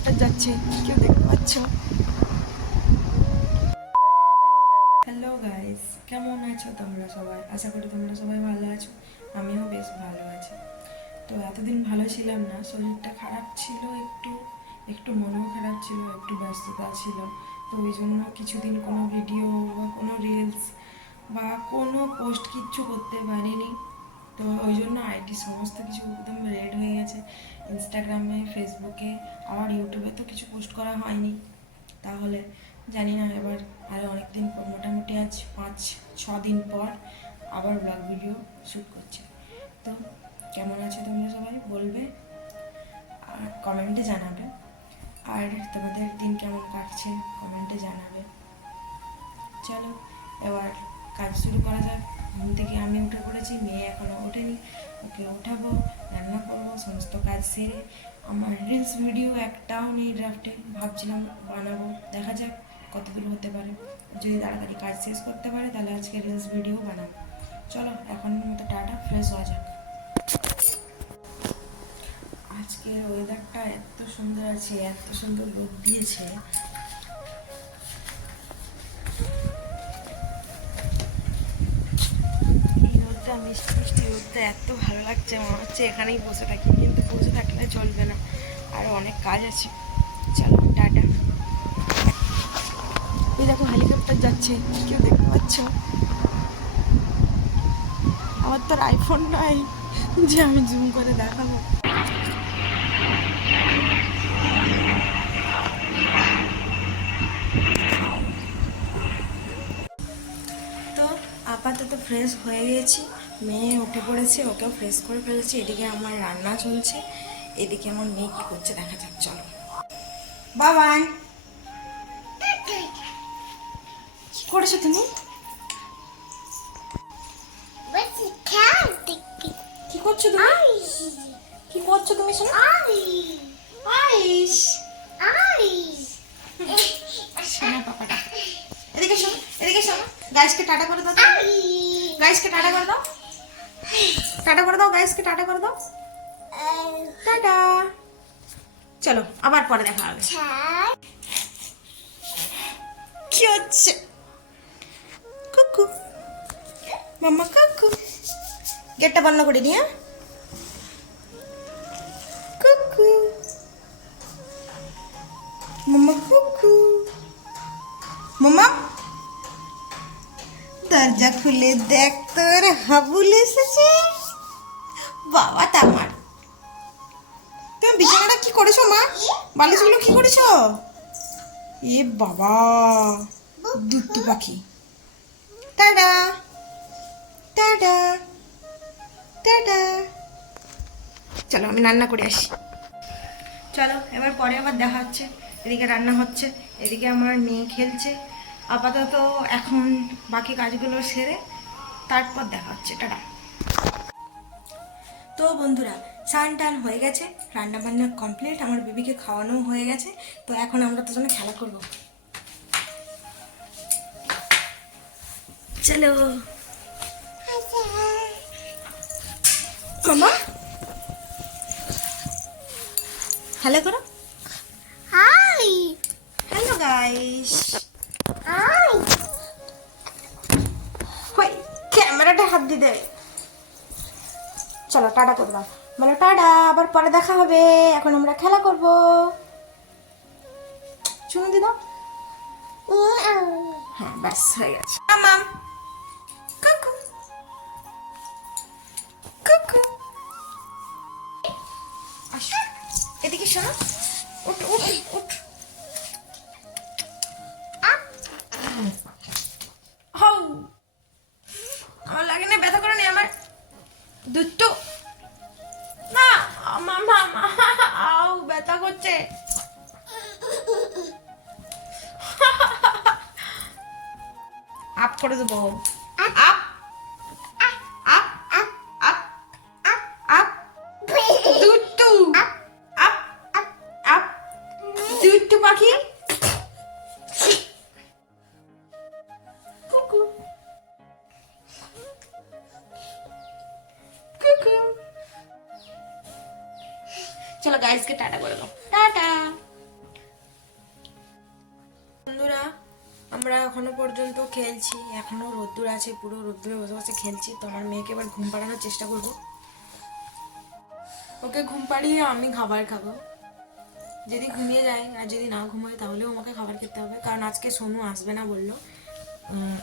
Helicopter যাচ্ছে, কেউ দেখতে পাচ্ছ? হ্যালো গাইস, কেমন আছো তোমরা সবাই? আশা করি তোমরা সবাই ভালো আছো। আমিও বেশ ভালো আছি। তো এতদিন ভালো ছিলাম না, শরীরটা খারাপ ছিল, একটু একটু মনও খারাপ ছিল, একটু ব্যস্ততা ছিল। তো ওই জন্য কিছুদিন কোনো ভিডিও বা কোনো রিলস বা কোনো পোস্ট কিচ্ছু করতে পারিনি। তো ওই জন্য আইডি সমস্ত কিছু একদম রেড হয়ে গেছে। ইনস্টাগ্রামে, ফেসবুকে, আবার ইউটিউবে তো কিছু পোস্ট করা হয়নি। তাহলে জানি না, এবার আরও অনেক দিন পর, মোটামুটি আজ 5-6 দিন পর আবার ব্লগ ভিডিও শ্যুট করছি। তো কেমন আছো তোমরা সবাই বলবে, আর কমেন্টে জানাবে। আর তোমাদের দিন কেমন কাটছে কমেন্টে জানাবে। চলো এবার কাজ শুরু করা যাক। ঘুম থেকে আমি উঠে পড়েছি, মেয়ে এখনও ওঠেনি, ওকে ওঠাবো, রান্না করবো, সমস্ত কাজ সেরে। আমার রিলস ভিডিও একটাও নেই ড্রাফটে, ভাবছিলাম বানাবো, দেখা যাক কতদূর হতে পারে। যদি তাড়াতাড়ি কাজ শেষ করতে পারে তাহলে আজকে রিলস ভিডিও বানাবো। চলো এখন মতো টাটা, ফ্রেশ হওয়া যাক। আজকের ওয়েদারটা এত সুন্দর আছে, এত সুন্দর রোদ দিয়েছে। মিষ্টি মিষ্টি রোদটা এত ভালো লাগছে, মনে হচ্ছে এখানেই বসে থাকি, কিন্তু বসে থাকলে চলবে না, আরও অনেক কাজ আছে। চলো টাটা। এই দেখো হেলিকপ্টার যাচ্ছে, কেউ দেখতে পাচ্ছ? আমার তো আইফোন নাই যে আমি জুম করে দেখাবো। তো আপাতত ফ্রেশ হয়ে গেছি, মেয়ে উঠে পড়েছে, ওকেও ফ্রেশ করে ফেলেছি। এদিকে আমার রান্না চলছে, এদিকে আমার মেয়ে কী করছে দেখা যাক। চলো বাবাই, কি করেছো তুমি? কি করছো তুমি? কি করছো তুমি? শোনো, আইস শোনো পাপাটা, এদিকে শোনো, এদিকে শোনো। গাইসকে টাটা করে দাও, গাইসকে টাটা করে দাও, টাটা করে দাও, গাইসকে টাটা করে দাও, টাটা। চলো আবার পরে দেখা হবে। কি হচ্ছে? কুকু মাম্মা, কুকু। গেটটা বন্ধ করে নিয়ে, কুকু মাম্মা, কুকু মাম্মা। দরজা খুলে দেখ, তোর হাবুল এসেছে। বাবা তামার, তুমি বিছানাটা কি করেছো মা? বালিশগুলো কি করেছো? এ বাবা, দুট্টু পাখি। Tata tata tata. চলো আমি রান্না করে আসি। চলো এবার পরে আবার দেখা হচ্ছে। এদিকে রান্না হচ্ছে, এদিকে আমার মেয়ে খেলছে। আপাতত এখন বাকি কাজগুলো সেরে তারপর দেখা হচ্ছে। টাটা। তো বন্ধুরা, স্নান টান হয়ে গেছে, রান্না বান্না কমপ্লিট, আমার বেবিকে খাওয়ানো হয়ে গেছে। তো এখন আমরা দুজনে খেলা করব। চলো মামা, হ্যালো করো। High, hello guys. হাই, হই ক্যামেরাটা হাত দিয়ে দেয়। চলো টাটা করে দাও, বলো টাটা, আবার পরে দেখা হবে, এখন আমরা খেলা করব। চুমু দি দাও। হ্যাঁ ব্যাস হয়ে গেছে। মাম, কুকু কুকু, আসো এদিকে শোনো, উঠ উঠ উঠ। হাউ, আমার লাগে না, ব্যথা করে নি আমার দুটো না। মামা, আউ ব্যথা করছে। আপ করে দেবো, আপ আপ আপ আপ আপ, দুটু আপ আপ, দুটু পাখি। কুকু কুকু। চলো গাইসকে টাটা করে দাও, টাটা। এখনো পর্যন্ত খেলছি, এখনো রোদ্দুর আছে, পুরো রোদ্দুরে বসে বসে খেলছি। তো আমার মেয়েকে এবার ঘুম পাড়ানোর চেষ্টা করব। ওকে ঘুম পাড়িয়ে আমি খাবার খাবো। যদি ঘুমিয়ে যায় আর যদি না ঘুমায় তাহলেও আমাকে খাবার খেতে হবে, কারণ আজকে সোনু আসবে না বললো,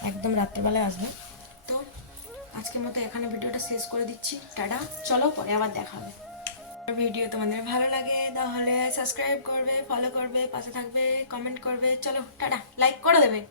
একদম রাত্রেবেলায় আসবে। তো আজকের মতো এখানে ভিডিওটা শেষ করে দিচ্ছি, টাটা। চলো পরে আবার দেখা হবে। ভিডিও তোমাদের ভালো লাগে তাহলে সাবস্ক্রাইব করবে, ফলো করবে, পাশে থাকবে, কমেন্ট করবে। চলো টাটা, লাইক করে দেবে।